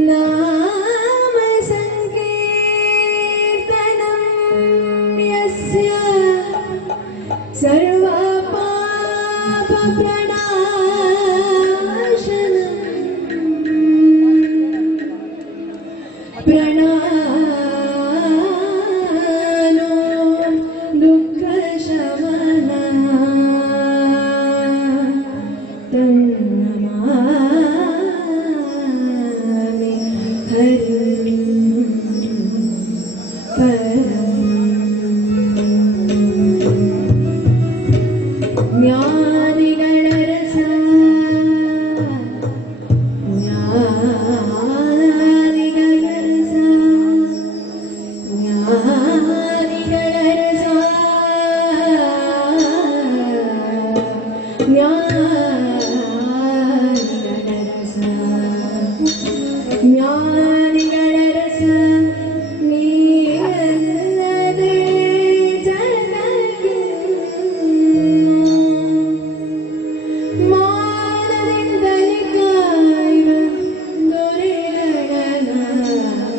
नाम संकीर्तनं यस्य सर्वपापप्रणाशनं प्रणानो दुःखशमनः तन्नमामि हरिं परम्। ज्ञानिಗಳ ರಸ ಜ್ಞಾನಿಗಳ ರಸ ಜ್ಞಾನಿಗಳ ರಸ ಜ್ಞಾನಿಗಳ ರಸ ಜ್ಞಾನಿಗಳ ರಸ ನೀವಲ್ಲದೆ ಜನಗಿನ್ನು ಮಾನದಿಂದಲೇ ಕಾಯುವ ದೊರೆಗಳನ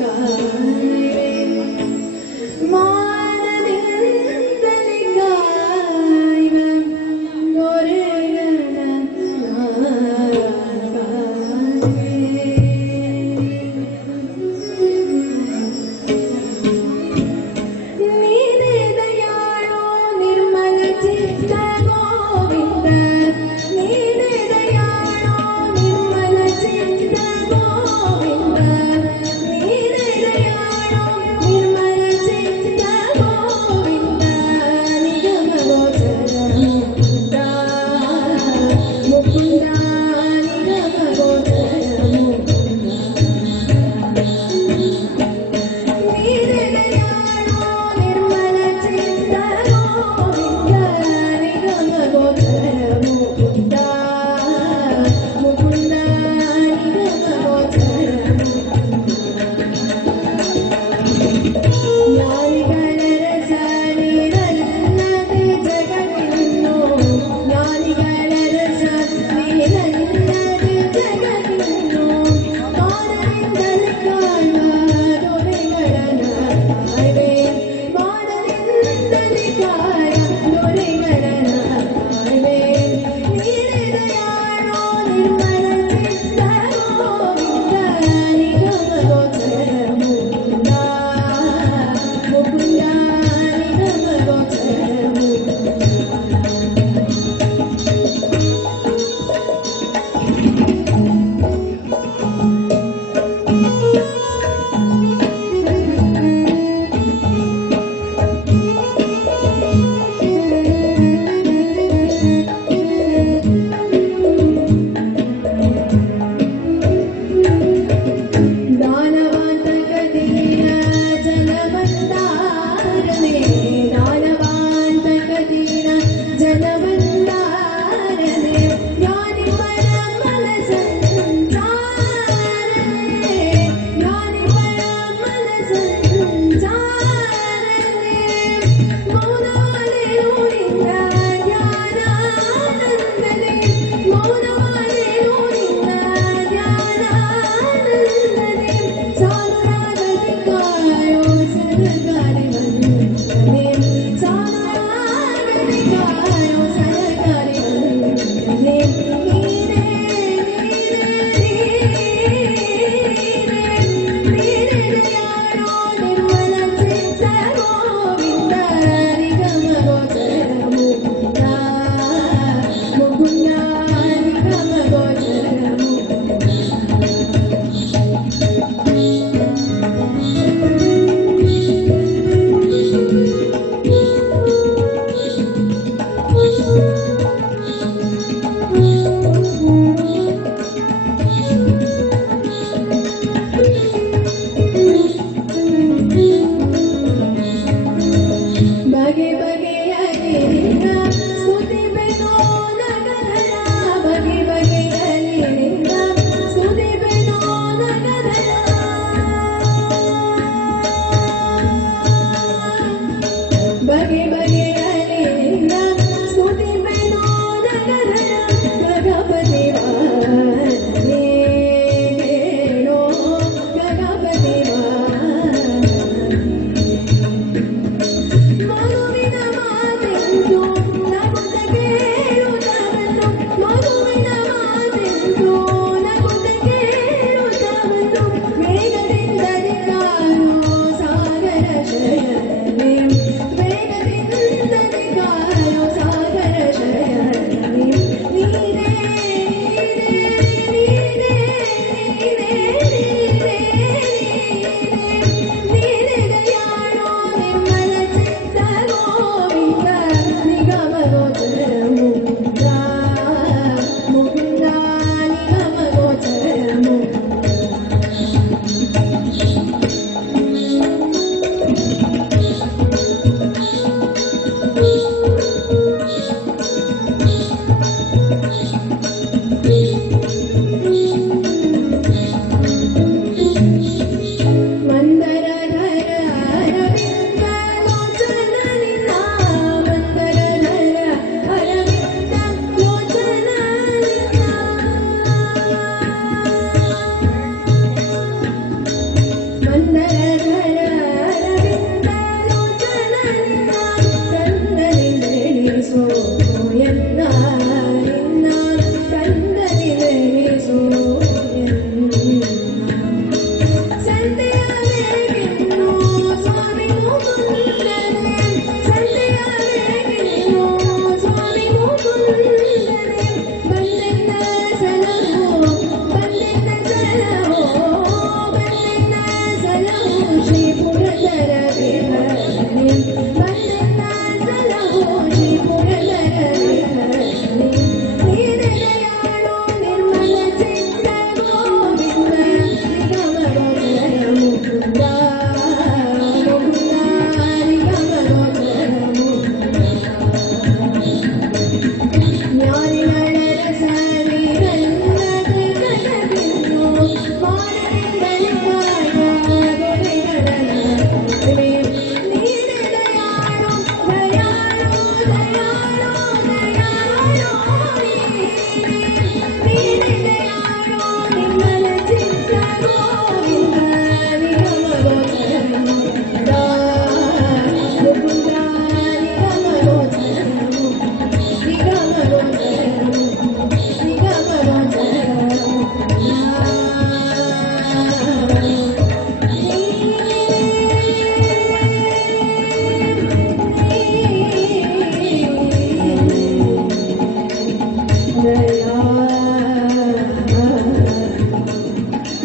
ಕಾಯುವೆ ಮಾನದಿಂದಲೇ ಕಾಯುವ ದೊರೆಗಳನ ನೀನೇ ದಯಾಳು ನಿರ್ಮಲ ಚಿತ್ತ ಗೋವಿಂದ ನೀನೇ ದಯಾಳು ನಿರ್ಮಲ ಚಿತ್ತ ಗೋವಿಂದ ನೀನೇ ದಯಾಳು ನಿರ್ಮಲ ಚಿತ್ತ ಗೋವಿಂದ ನಿಗಮ ಗೋಚರ ಮುಕುಂದ ಮುಕುಂದ ನಿಗಮ ಗೋಚರ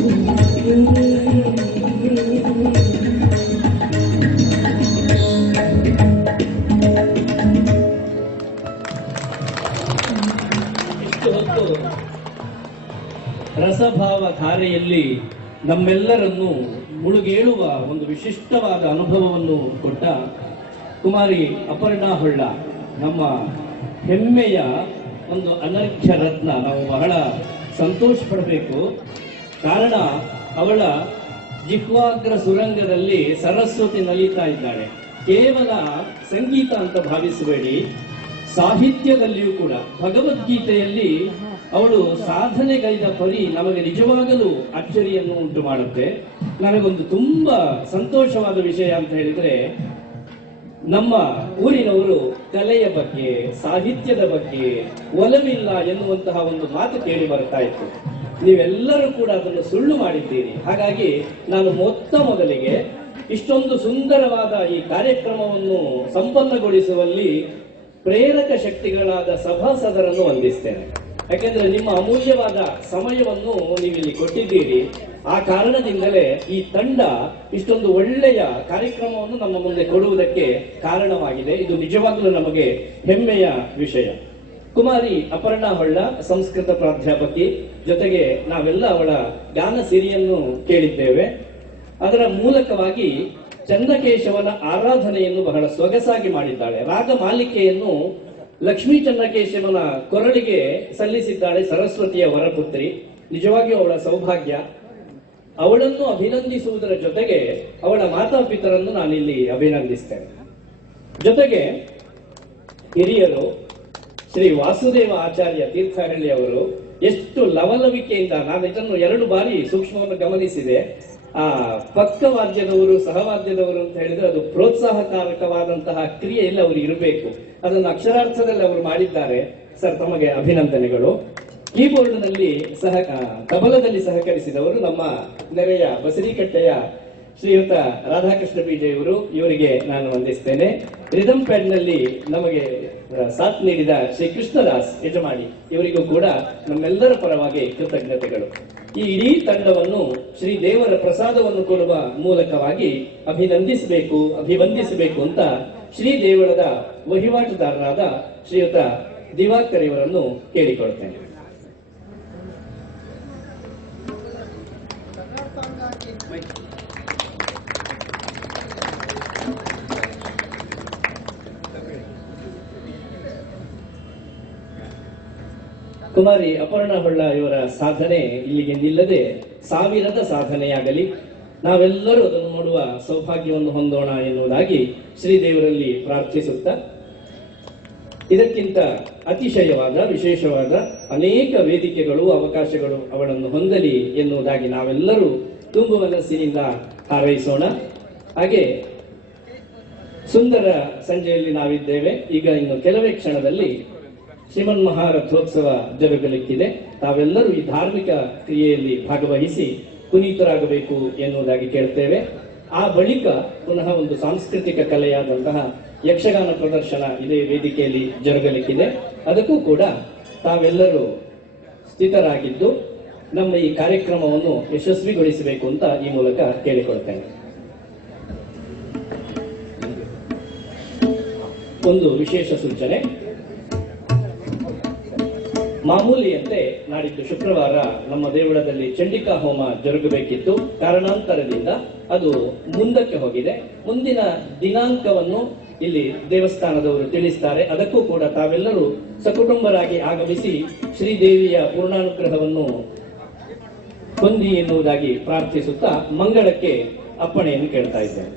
ಇಷ್ಟು ಹೊತ್ತು ರಸಭಾವ ಧಾರೆಯಲ್ಲಿ ನಮ್ಮೆಲ್ಲರನ್ನು ಮುಳುಗೇಳುವ ಒಂದು ವಿಶಿಷ್ಟವಾದ ಅನುಭವವನ್ನು ಕೊಟ್ಟ ಕುಮಾರಿ ಅಪರ್ಣಾ ಹೊಳ್ಳ ನಮ್ಮ ಹೆಮ್ಮೆಯ ಒಂದು ಅನರ್ಘ್ಯ ರತ್ನ. ನಾವು ಬಹಳ ಸಂತೋಷ ಪಡಬೇಕು. ಕಾರಣ ಅವಳ ಜಿಹ್ವಾಗ್ರ ಸುರಂಗದಲ್ಲಿ ಸರಸ್ವತಿ ನಲಿತಾ ಇದ್ದಾಳೆ. ಕೇವಲ ಸಂಗೀತ ಅಂತ ಭಾವಿಸಬೇಡಿ, ಸಾಹಿತ್ಯದಲ್ಲಿಯೂ ಕೂಡ ಭಗವದ್ಗೀತೆಯಲ್ಲಿ ಅವಳು ಸಾಧನೆಗೈದ ಪರಿ ನಮಗೆ ನಿಜವಾಗಲೂ ಅಚ್ಚರಿಯನ್ನು ಉಂಟು ಮಾಡುತ್ತೆ. ನನಗೊಂದು ತುಂಬಾ ಸಂತೋಷವಾದ ವಿಷಯ ಅಂತ ಹೇಳಿದ್ರೆ, ನಮ್ಮ ಊರಿನವರು ಕಲೆಯ ಬಗ್ಗೆ ಸಾಹಿತ್ಯದ ಬಗ್ಗೆ ಒಲವಿಲ್ಲ ಎನ್ನುವಂತಹ ಒಂದು ಮಾತು ಕೇಳಿ ಬರ್ತಾ ಇತ್ತು. ನೀವೆಲ್ಲರೂ ಕೂಡ ಅದನ್ನು ಸುಳ್ಳು ಮಾಡಿದ್ದೀರಿ. ಹಾಗಾಗಿ ನಾನು ಮೊದಲಿಗೆ ಇಷ್ಟೊಂದು ಸುಂದರವಾದ ಈ ಕಾರ್ಯಕ್ರಮವನ್ನು ಸಂಪನ್ನಗೊಳಿಸುವಲ್ಲಿ ಪ್ರೇರಕ ಶಕ್ತಿಗಳಾದ ಸಭಾಸದರನ್ನು ವಂದಿಸ್ತೇನೆ. ಯಾಕೆಂದ್ರೆ ನಿಮ್ಮ ಅಮೂಲ್ಯವಾದ ಸಮಯವನ್ನು ನೀವಿಲ್ಲಿ ಕೊಟ್ಟಿದ್ದೀರಿ. ಆ ಕಾರಣದಿಂದಲೇ ಈ ತಂಡ ಇಷ್ಟೊಂದು ಒಳ್ಳೆಯ ಕಾರ್ಯಕ್ರಮವನ್ನು ನಮ್ಮ ಮುಂದೆ ಕೊಡುವುದಕ್ಕೆ ಕಾರಣವಾಗಿದೆ. ಇದು ನಿಜವಾಗಲೂ ನಮಗೆ ಹೆಮ್ಮೆಯ ವಿಷಯ. ಕುಮಾರಿ ಅಪರ್ಣಾ ಹೊಳ್ಳ ಸಂಸ್ಕೃತ ಪ್ರಾಧ್ಯಾಪಕಿ, ಜೊತೆಗೆ ನಾವೆಲ್ಲ ಅವಳ ಗಾನ ಸಿರಿಯನ್ನು ಕೇಳಿದ್ದೇವೆ. ಅದರ ಮೂಲಕವಾಗಿ ಚನ್ನಕೇಶವನ ಆರಾಧನೆಯನ್ನು ಬಹಳ ಸೊಗಸಾಗಿ ಮಾಡಿದ್ದಾಳೆ. ರಾಗ ಮಾಲಿಕೆಯನ್ನು ಲಕ್ಷ್ಮೀ ಚನ್ನಕೇಶವನ ಕೊರಳಿಗೆ ಸಲ್ಲಿಸಿದ್ದಾಳೆ. ಸರಸ್ವತಿಯ ವರಪುತ್ರಿ, ನಿಜವಾಗಿಯೂ ಅವಳ ಸೌಭಾಗ್ಯ. ಅವಳನ್ನು ಅಭಿನಂದಿಸುವುದರ ಜೊತೆಗೆ ಅವಳ ಮಾತಾಪಿತರನ್ನು ನಾನಿಲ್ಲಿ ಅಭಿನಂದಿಸ್ತೇನೆ. ಜೊತೆಗೆ ಹಿರಿಯರು ಶ್ರೀ ವಾಸುದೇವ ಆಚಾರ್ಯ ತೀರ್ಥಹಳ್ಳಿ ಅವರು ಎಷ್ಟು ಲವಲವಿಕೆಯಿಂದ, ನಾನು ಇದನ್ನು 2 ಬಾರಿ ಸೂಕ್ಷ್ಮವನ್ನು ಗಮನಿಸಿದೆ. ಆ ಪಕ್ಕವಾದ್ಯದವರು ಸಹವಾದ್ಯದವರು ಅಂತ ಹೇಳಿದ್ರೆ ಅದು ಪ್ರೋತ್ಸಾಹಕಾರಕವಾದಂತಹ ಕ್ರಿಯೆಯಲ್ಲಿ ಅವರು ಇರಬೇಕು. ಅದನ್ನು ಅಕ್ಷರಾರ್ಥದಲ್ಲಿ ಅವರು ಮಾಡಿದ್ದಾರೆ. ಸರ್, ತಮಗೆ ಅಭಿನಂದನೆಗಳು. ಕೀಬೋರ್ಡ್ನಲ್ಲಿ ತಬಲದಲ್ಲಿ ಸಹಕರಿಸಿದವರು ನಮ್ಮ ನೆರೆಯ ಬಸರಿಕಟ್ಟೆಯ ಶ್ರೀಯುತ ರಾಧಾಕೃಷ್ಣ ಬೀಜೆಯವರು, ಇವರಿಗೆ ನಾನು ವಂದಿಸ್ತೇನೆ. ರಿದಮ್ ಪ್ಯಾಡ್ ನಲ್ಲಿ ನಮಗೆ ಸಾಥ್ ನೀಡಿದ ಶ್ರೀ ಕೃಷ್ಣದಾಸ್ ಯಜಮಾನಿ, ಇವರಿಗೂ ಕೂಡ ನಮ್ಮೆಲ್ಲರ ಪರವಾಗಿ ಕೃತಜ್ಞತೆಗಳು. ಈ ಇಡೀ ತಂಡವನ್ನು ಶ್ರೀ ದೇವರ ಪ್ರಸಾದವನ್ನು ಕೊಡುವ ಮೂಲಕವಾಗಿ ಅಭಿವಂದಿಸಬೇಕು ಅಂತ ಶ್ರೀ ದೇವಳದ ವಹಿವಾಟುದಾರರಾದ ಶ್ರೀಯುತ ದಿವಾಕರ್ ಇವರನ್ನು ಕೇಳಿಕೊಳ್ತೇನೆ. ಕುಮಾರಿ ಅಪರ್ಣಾ ಹೊಳ್ಳ ಇವರ ಸಾಧನೆ ಇಲ್ಲಿಗೆ ನಿಲ್ಲದೆ ಸಾವಿರದ ಸಾಧನೆಯಾಗಲಿ, ನಾವೆಲ್ಲರೂ ಅದನ್ನು ನೋಡುವ ಸೌಭಾಗ್ಯವನ್ನು ಹೊಂದೋಣ ಎನ್ನುವುದಾಗಿ ಶ್ರೀದೇವರಲ್ಲಿ ಪ್ರಾರ್ಥಿಸುತ್ತಾ, ಇದಕ್ಕಿಂತ ಅತಿಶಯವಾದ ವಿಶೇಷವಾದ ಅನೇಕ ವೇದಿಕೆಗಳು ಅವಕಾಶಗಳು ಅವಳನ್ನು ಹೊಂದಲಿ ಎನ್ನುವುದಾಗಿ ನಾವೆಲ್ಲರೂ ತುಂಬು ಮನಸ್ಸಿನಿಂದ ಹಾರೈಸೋಣ. ಹಾಗೆ ಸುಂದರ ಸಂಜೆಯಲ್ಲಿ ನಾವಿದ್ದೇವೆ. ಈಗ ಇನ್ನು ಕೆಲವೇ ಕ್ಷಣದಲ್ಲಿ ಶ್ರೀಮನ್ ಮಹಾರಥೋತ್ಸವ ಜರುಗಲಿಕ್ಕಿದೆ. ತಾವೆಲ್ಲರೂ ಈ ಧಾರ್ಮಿಕ ಕ್ರಿಯೆಯಲ್ಲಿ ಭಾಗವಹಿಸಿ ಪುನೀತರಾಗಬೇಕು ಎನ್ನುವುದಾಗಿ ಕೇಳ್ತೇವೆ. ಆ ಬಳಿಕ ಪುನಃ ಒಂದು ಸಾಂಸ್ಕೃತಿಕ ಕಲೆಯಾದಂತಹ ಯಕ್ಷಗಾನ ಪ್ರದರ್ಶನ ಇದೇ ವೇದಿಕೆಯಲ್ಲಿ ಜರುಗಲಿಕ್ಕಿದೆ. ಅದಕ್ಕೂ ಕೂಡ ತಾವೆಲ್ಲರೂ ಸ್ಥಿತರಾಗಿದ್ದು ನಮ್ಮ ಈ ಕಾರ್ಯಕ್ರಮವನ್ನು ಯಶಸ್ವಿಗೊಳಿಸಬೇಕು ಅಂತ ಈ ಮೂಲಕ ಕೇಳಿಕೊಳ್ತೇನೆ. ಒಂದು ವಿಶೇಷ ಸೂಚನೆ. ಮಾಮೂಲಿಯಂತೆ ನಾಡಿದ್ದು ಶುಕ್ರವಾರ ನಮ್ಮ ದೇವಳದಲ್ಲಿ ಚಂಡಿಕಾ ಹೋಮ ಜರುಗಬೇಕಿತ್ತು. ಕಾರಣಾಂತರದಿಂದ ಅದು ಮುಂದಕ್ಕೆ ಹೋಗಿದೆ. ಮುಂದಿನ ದಿನಾಂಕವನ್ನು ಇಲ್ಲಿ ದೇವಸ್ಥಾನದವರು ತಿಳಿಸ್ತಾರೆ. ಅದಕ್ಕೂ ಕೂಡ ತಾವೆಲ್ಲರೂ ಸಕುಟುಂಬರಾಗಿ ಆಗಮಿಸಿ ಶ್ರೀದೇವಿಯ ಪೂರ್ಣಾನುಗ್ರಹವನ್ನು ಹೊಂದಿ ಎನ್ನುವುದಾಗಿ ಪ್ರಾರ್ಥಿಸುತ್ತಾ ಮಂಗಳಕ್ಕೆ ಅಪ್ಪಣೆಯನ್ನು ಕೇಳ್ತಾ ಇದ್ದೇನೆ.